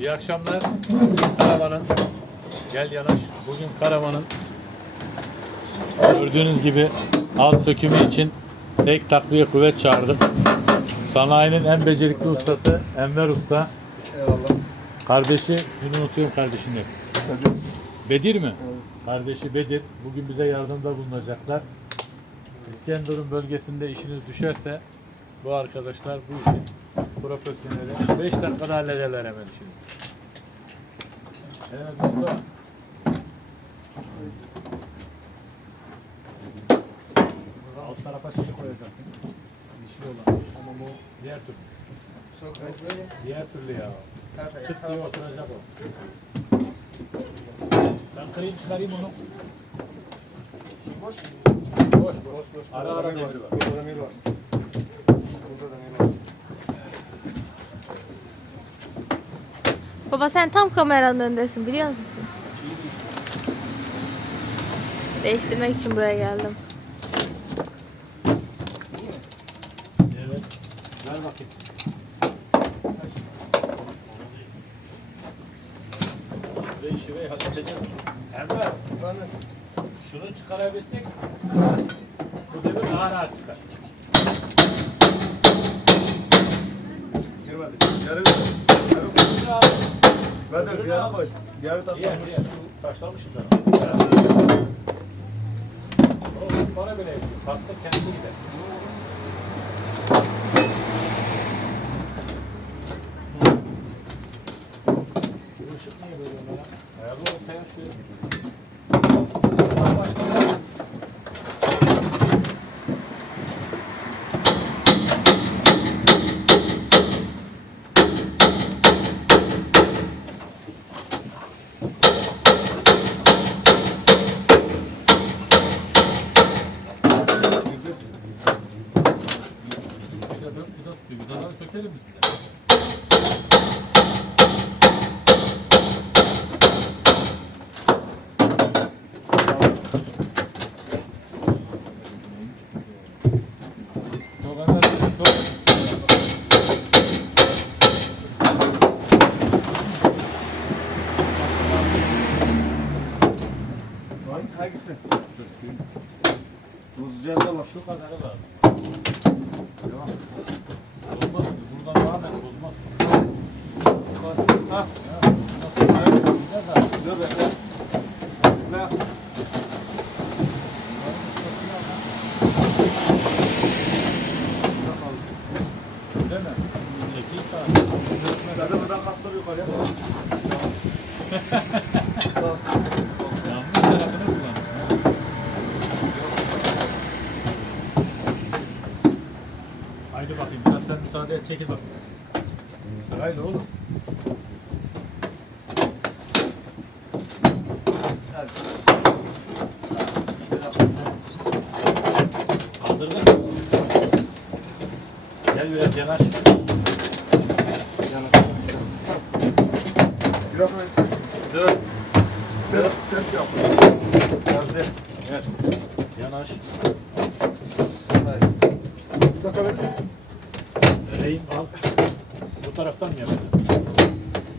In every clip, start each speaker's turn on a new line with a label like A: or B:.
A: İyi akşamlar. Karavanın gel yanaş. Bugün karavanın gördüğünüz gibi alt sökümü için tek takviye kuvvet çağırdım. Sanayinin en becerikli ustası Enver Usta.
B: Eyvallah.
A: Kardeşi, ismini unutuyorum kardeşini.
B: Tabii.
A: Bedir mi? Kardeşi Bedir. Bugün bize yardımda bulunacaklar. İskenderun bölgesinde işiniz düşerse bu arkadaşlar bu işin profesyoneli. 5 dakikada hallederler hemen işini. Evet usta. Alt tarafa şey koyacaksın. Dişli olan. Ama bu diğer türlü. Diğer türlü ya. Çıt diye oturacak o. Ben kırayım çıkarayım onu.
B: Boş.
A: Boş boş.
B: Boş.
A: Ara ara
B: demir
A: var.
B: Burada demir var. Burada demir var.
C: Baba sen tam kameranın önündesin biliyor musun? Değiştirmek için buraya geldim.
A: Evet. Ver bakayım. Şurayı şurayı halledeceğim. Enver, şunu çıkarabilsek
B: Girmedi. Yarı ver. Yarı koy. Ver de yarı koy. Yarı
A: Diğer,
B: taşlanmış.
A: diğer. Şu taşlamışım ben. O bana bile yapıyor. Pasta kendi gider. Bu ışık niye böyle Ömer? Ayarlı ortaya şöyle.
B: Hangisi? Bozacağız ama.
A: Şu kadarı var. Olmaz. Buradan daha net olmaz.
B: Ha. Dur bekle. Ne?
A: Değil mi? Sana.
B: Zaten buradan kastır yukarıya.
A: çekil bakayım. Sırayla oğlum. Kaldırdın mı? Gel biraz yanaş.
B: Biraz versin.
A: Dur.
B: Ters, ters yap.
A: Yazdı. Evet. Yanaş.
B: Hayır. Bir dakika verir misin?
A: Vereyim al. Bu taraftan yapacağım?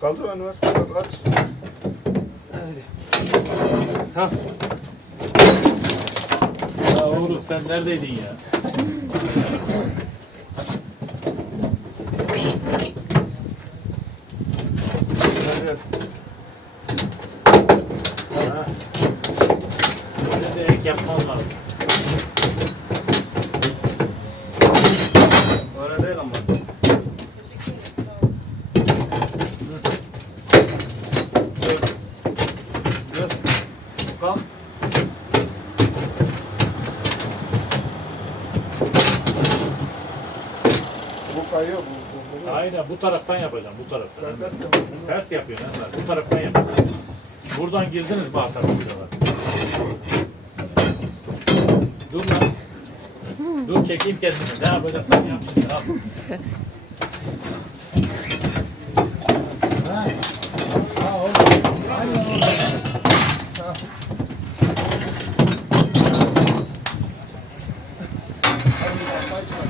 B: Kaldır önü ver. Biraz aç.
A: Ha. Ya oğlum sen neredeydin ya?
B: Ver ver.
A: Ha. Böyle de ek yapman lazım.
B: Öyle değil ama. Dur. Dur. Kalk. Bu kayıyor bu. bu, bu.
A: Aynen bu taraftan yapacağım bu taraftan.
B: Ben ters
A: Ters,
B: yapıyorum.
A: ters yapıyorsun Enver. Bu taraftan yapacaksın. Buradan girdiniz mi atar videolar? Dur lan. Dur çekeyim kendimi. Ne yapacaksan yap şimdi. Al. Ha. Ha oğlum. Aynen orada. başlar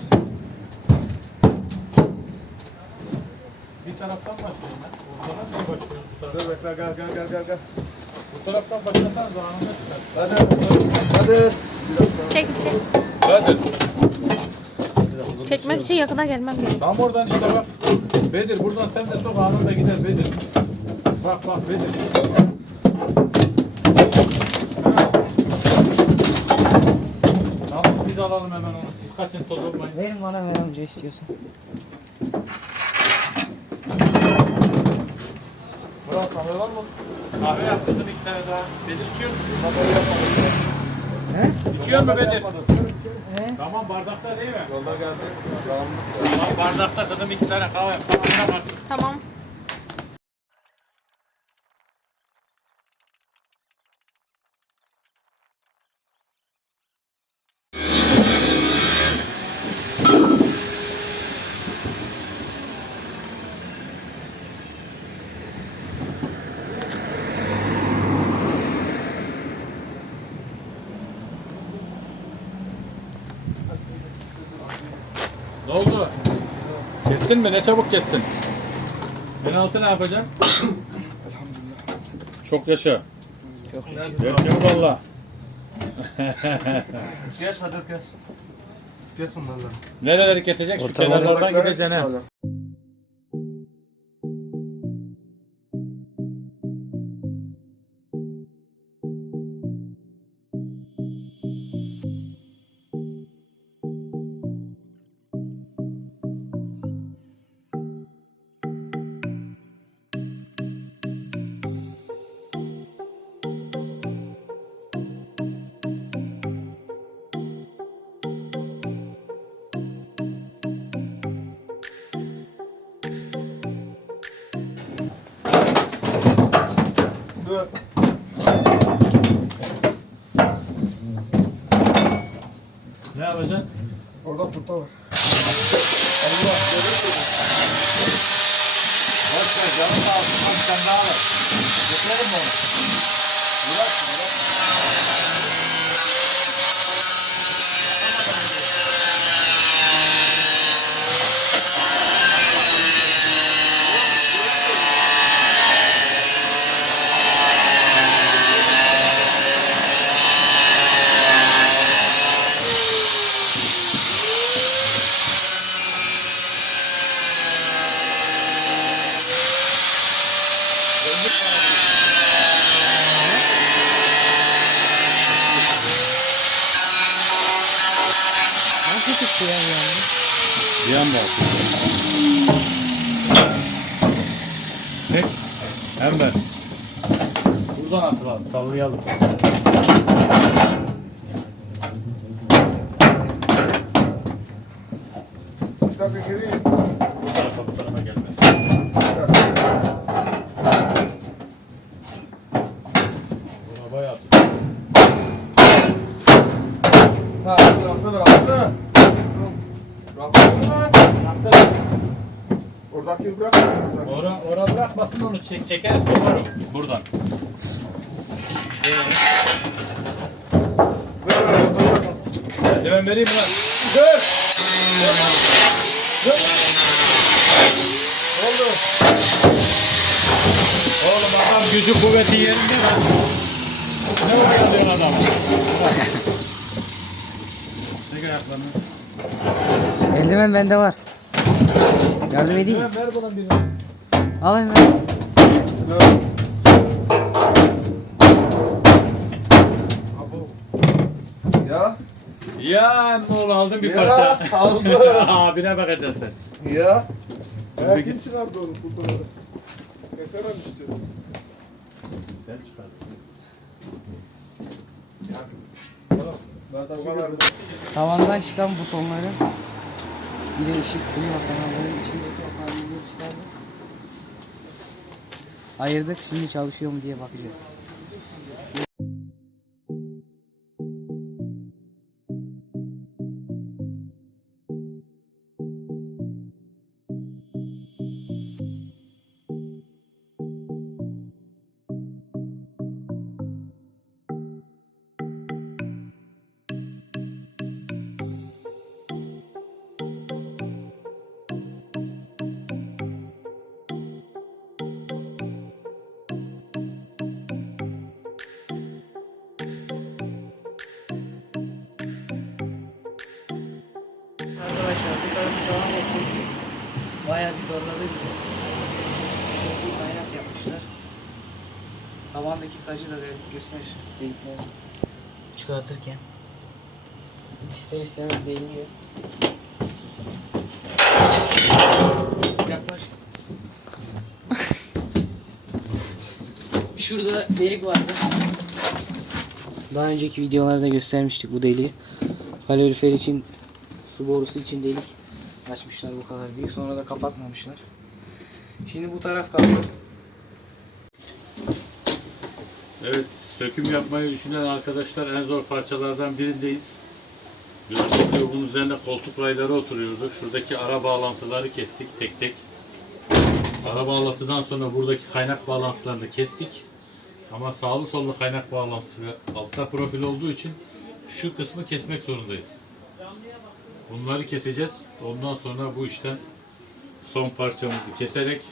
A: şimdi. Bir taraftan başlayayım ben. Ortadan niye başlıyoruz bu taraftan?
B: Dur bekle gel gel.
A: Bu taraftan başlasanız anında çıkar.
B: Hadi. Hadi. Bir dakika.
C: Çek çek.
A: Hadi.
C: Çekmek için yakına gelmem gerekiyor.
A: Tam oradan işte bak. Bedir buradan sen de sok anında gider Bedir. Bak bak Bedir. Tamam biz alalım hemen onu. Siz kaçın toz olmayın.
D: Verin bana ver amca istiyorsan.
B: Murat kahve var mı?
A: Kahve yaptırdın iki tane daha. Bedir içiyor musun?
B: Kahve yapmadım.
D: He?
A: İçiyor mu Bedir? Tamam bardakta değil mi?
B: Yolda geldi. Tamam.
A: Bardakta kızım iki tane kahve yap. Tamam.
C: Tamam.
A: Ne oldu? Kestin mi? Ne çabuk kestin. Penaltı ne yapacaksın? Çok yaşa.
D: Çok
A: Ver çabuk valla.
B: Kes hadi kes. Kes onları.
A: Nereleri kesecek? Şu kenarlardan gideceksin ha.
B: Dur.
A: Ne yapacaksın?
B: Orada turta var. Allah
A: Boş ver canım sağ olsun. Hadi sen daha ver. Getirelim mi onu? Bırak, bırak.
D: Nasıl çıktı ya bir anda?
A: Bir anda. Çek. Hem ver. Buradan
B: Bir dakika geri.
A: Bu tarafa bu tarafa gelmez. Buna bayağı tut.
B: Ha, bıraktı bıraktı. Bıraktı mı?
A: Bıraktı.
B: Oradaki bırak.
A: Ora, ora bırakmasın onu çek, çekeriz koparım buradan. Merdiven vereyim lan? Dur!
B: Oldu.
A: Oğlum adam gücü kuvveti yerinde lan. Ne oyalıyorsun adamı? Çek ayaklarını.
D: Eldiven bende var. Yardım edeyim mi?
A: Ver, bana birini.
D: Al hemen.
B: Dur. Ya.
A: Ya emmoğlu aldın bir
B: Ya,
A: parça.
B: aldım.
A: Abine bakacaksın sen.
B: Ya. Ya
A: Bir
B: kim çıkardı onu kurtardı? Mesela mi istiyorsun?
A: Sen çıkar.
B: Ben de o kadar.
D: Tavandan çıkan butonları bir de ışık klima kanalları içindeki o kabloları çıkardık. Ayırdık şimdi çalışıyor mu diye bakacağız. Bayağı bir zorladı bizi. Çok iyi kaynak yapmışlar. Tavandaki sacı da delik göster. Delikleri çıkartırken. İster istemez değiliyor. Yaklaş. Şurada delik vardı. Daha önceki videolarda göstermiştik bu deliği. Kalorifer için, su borusu için delik açmışlar bu kadar büyük. Sonra da kapatmamışlar. Şimdi bu taraf kaldı.
A: Evet, söküm yapmayı düşünen arkadaşlar en zor parçalardan birindeyiz. Gibi bunun üzerine koltuk rayları oturuyordu. Şuradaki ara bağlantıları kestik tek tek. Ara bağlantıdan sonra buradaki kaynak bağlantılarını kestik. Ama sağlı sollu kaynak bağlantısı ve altta profil olduğu için şu kısmı kesmek zorundayız. Bunları keseceğiz. Ondan sonra bu işten son parçamızı keserek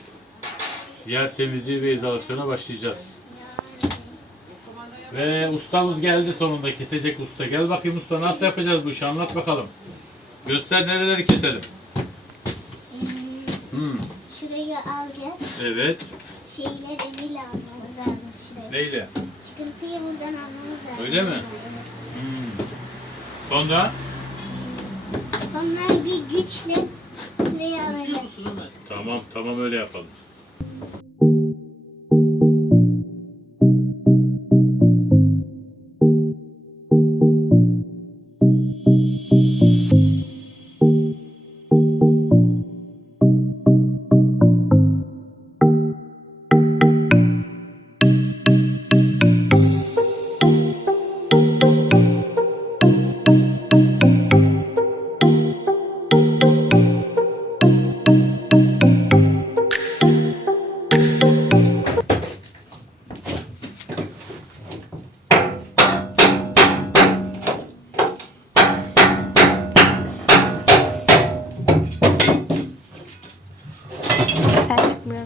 A: yer temizliği ve izolasyona başlayacağız. Ve ustamız geldi sonunda kesecek usta. Gel bakayım usta nasıl yapacağız bu işi anlat bakalım. Göster nereleri keselim. Hmm,
E: Şurayı alacağız.
A: evet.
E: Şeyleri bile almamız lazım.
A: Neyle?
E: Çıkıntıyı buradan almamız lazım.
A: Öyle mi? Hmm. Sonra?
E: Sonra bir güçle şurayı alacağız.
A: Tamam tamam öyle yapalım.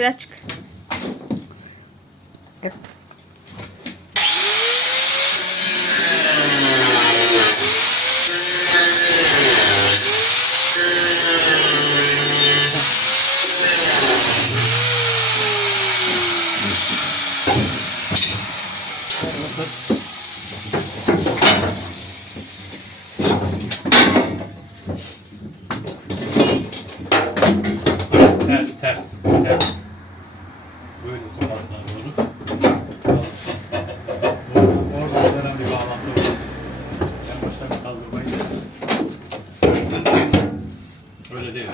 C: Biraz çık.
A: Ters ters. ters. Böyle solarlar doğru. Or- Orada veren bir bağlantı var. En baştan kaldırmayı Öyle değil.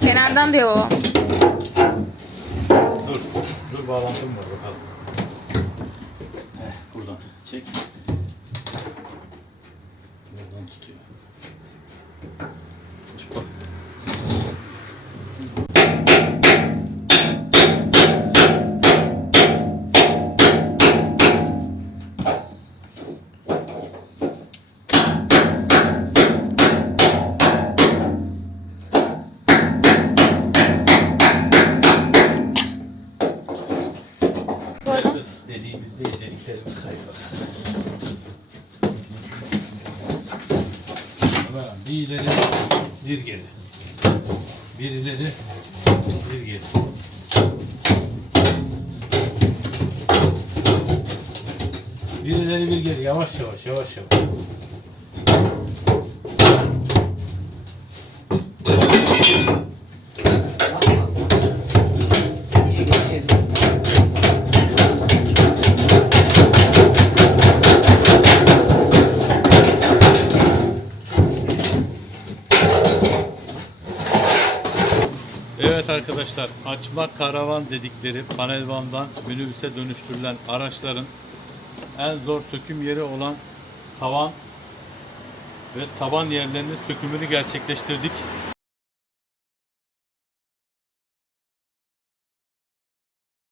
C: Kenardan diyor babam.
A: Dur. Dur bağlantım var bakalım. Heh, buradan dediğimizde deliklerimiz kayıyor. Hemen bir ileri, bir geri. Bir ileri, bir geri. Bir bir geri. Yavaş yavaş, yavaş yavaş. Arkadaşlar, açma karavan dedikleri panel vandan minibüse dönüştürülen araçların en zor söküm yeri olan tavan ve taban yerlerinin sökümünü gerçekleştirdik.